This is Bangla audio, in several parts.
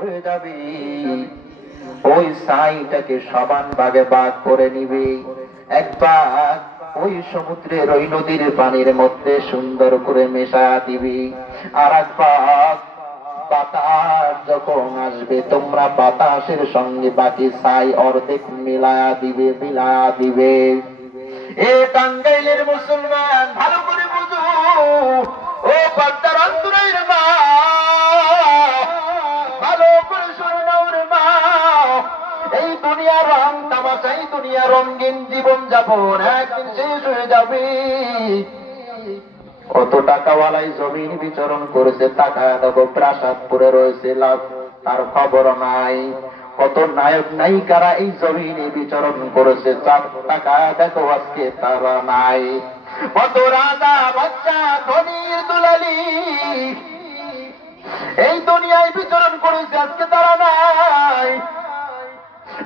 হয়ে যাবে। ওই ছাইটাকে সমান ভাগে ভাগ করে নিবে। এক ভাগ ওই সমুদ্রের ওই নদীর পানির মধ্যে সুন্দর করে মেশা দিবি। আর এক ভাগ বাতাস যখন আসবে, তোমরা বাতাসের সঙ্গে বাকি ছাই অর্ধেক মিলায়া দিবে মিলায়া দিবে। এ টাঙ্গাইলের মুসলমান, ভালো করে বুঝো। ও পদ্মার অন্তরের মা দুনিয়া রং তামাশা এই দুনিয়া রঙিন জীবন যাপন, একদিন শেষ হয়ে যাবে। কত টাকাওয়ালাই জমিন বিচরণ করেছে টাকা দেখো প্রাসাদ পরে রয়েছে লাভ, তার খবর নাই। কত নায়ক, নায়িকারা এই জমিনে বিচরণ করেছে চার টাকা দেখো, আজকে তারা নাই। কত রাজা বাচ্চা ধনির দুলালি, এই দুনিয়ায় বিচরণ করেছে, আজকে তারা নাই।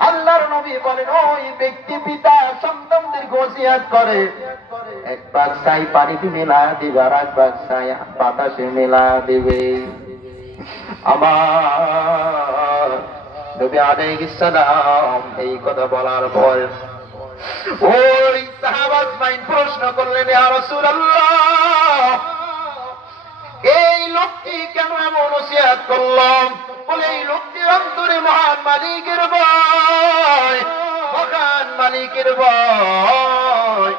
আল্লাহর নবী বলেন, ওই ব্যক্তি পিতা সন্তানদের গোসিয়াত করে। এক ভাগ ছাই পানিতে মেলা দিবে, আর এক ভাগ ছাই বাতাসে মেলা দিবে। আমার নবী আলাইহিস সালাম এই কথা বলার পর ওই সাহাবাত মাইন প্রশ্ন করলেন, ইয়া রাসূলুল্লাহ, এই লোকটি কেন এমন ওসিয়াত করলাম মালিকের ভয়, মহান মালিকের ভয়।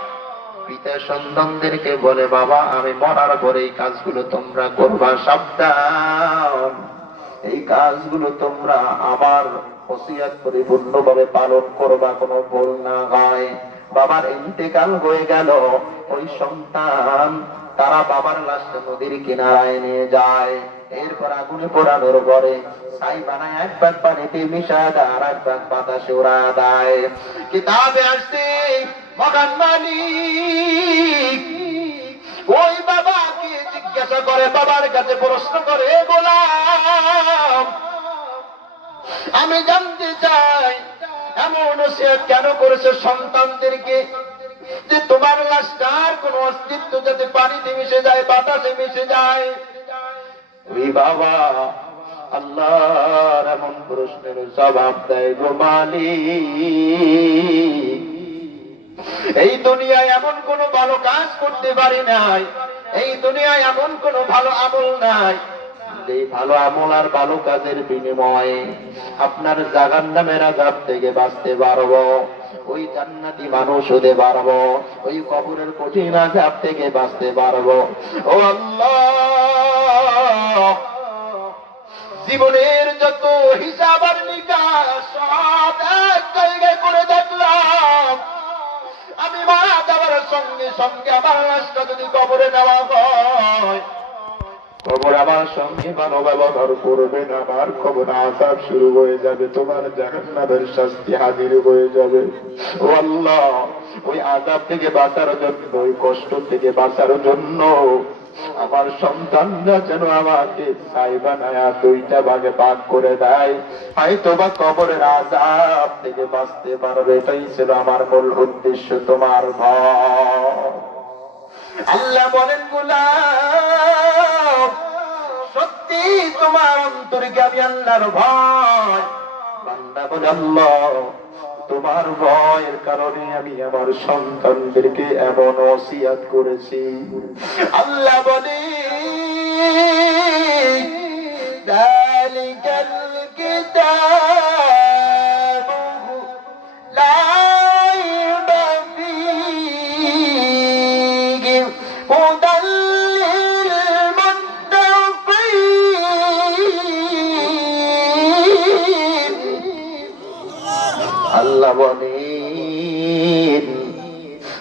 পিতা সন্তানদেরকে বলে, বাবা, আমি মরার পরে এই কাজগুলো তোমরা করবা, সাবধান। এই কাজগুলো তোমরা আমার ওসিয়াত পরিপূর্ণভাবে পালন করবা, কোনো ভুল না হয়। বাবার ইন্তেকাল হয়ে গেল, ওই সন্তান তারা বাবার লাশটা নদীর কিনারায় নিয়ে যায়। এরপর আগুনে পোড়ানোর পরে ছাই বানায় এক ভাগ পানিতে মিশা দেয় আর এক ভাগ বাতাসে ওরা দেয়। কিতাবে আসছে মহান মালিক। ওই বাবাকে জিজ্ঞাসা করে, বাবার কাছে প্রশ্ন করে, গোলাম, আমি জানতে চাই, এমন সে কেন করেছে সন্তানদেরকে? যে তোমার লাশটার কোন অস্তিত্ব যাতে পানিতে মিশে যায় বাতাসে মিশে যায়। বাবা আল্লাহর এমন প্রশ্নের জবাব দেয় গো মালিক এই দুনিয়ায় এমন কোন ভালো কাজ করতে পারি নাই। এই দুনিয়ায় এমন কোন ভালো আমল নাই। যে ভালো আমল আর ভালো কাজের বিনিময়ে আপনার জাগার নামের আজাব থেকে বাঁচতে পারব। ওই জান্নাতি মানুষ হতে পারব, ওই কবরের কঠিন আজাব থেকে বাঁচতে পারব। ও আল্লাহ, জীবনের যত হিসাব করে দেখলাম। আমি মারা যাওয়ার সঙ্গে সঙ্গে আমার লাশটা যদি কবরে নেওয়া হয় খবর আমার সঙ্গে ভালো ব্যবহার করবে না, আমার খবর আসার শুরু হয়ে যাবে, তোমার জাহান্নামের শাস্তি হাজির হয়ে যাবে। ও আল্লাহ, ওই আজাব থেকে বাঁচার জন্য, ওই কষ্ট থেকে বাঁচার জন্য আমার সন্তানরা যেন আমাকে বানায়া দুইটা ভাগে ভাগ করে দেয়। হয়তো বা কবরের আজাব থেকে বাঁচতে পারবে, এটাই ছিল আমার মূল উদ্দেশ্য, তোমার ভয়। আল্লাহ বলেন তোমার অন্তরকে আমি আল্লাহর ভয় বান্দা বলে আল্লাহ তোমার ভয়ের কারণে আমি আমার সন্তানদেরকে এমন ওসিয়াত করেছি আল্লাহ বলে ذلك الكتاب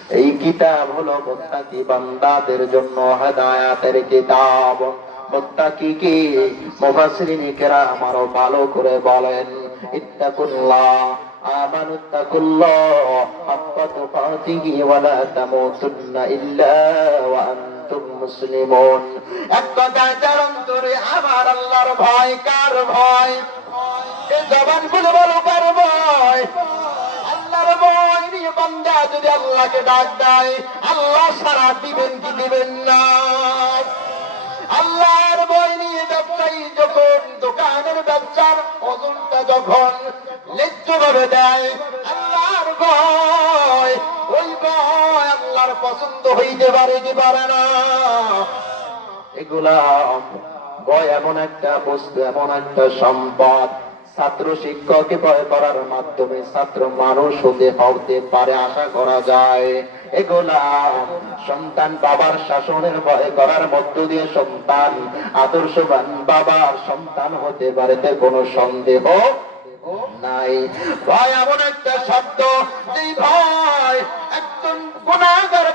এই কিতাব হলো মোত্তাকি বান্দাদের জন্য হেদায়াতের কিতাব। মোত্তাকি কি মুফাসসিরিন কেরাম আরও ভালো করে বলেন, ইত্তাকুল্লাহ, আমানু আমার বলো বান্দা যদি আল্লাহকে ডাক দেয়, আল্লাহ সারা দিবেন কি দিবেন না? আল্লাহর ভয় নিয়ে ব্যবসায়ী যখন দোকানের ব্যবসার ওজনটা যখন ন্যায্য ভাবে দেয়, আল্লাহর ভয়, ওই ভয় আল্লাহর পছন্দ হইতে পারে কি পারে না? এগুলা ভয় এমন একটা বস্তু, এমন একটা সম্পদ। ছাত্র শিক্ষককে ভয় করার মাধ্যমে ছাত্র মানুষ হতে হতে পারে, আশা করা যায়। এগুলা সন্তান বাবার শাসনের ভয় করার মধ্য দিয়ে সন্তান, আদর্শবান বাবার সন্তান হতে পারে কোনো সন্দেহ নাই। ভয় এমন একটা শব্দ, যেই ভয় একজন গুণাগার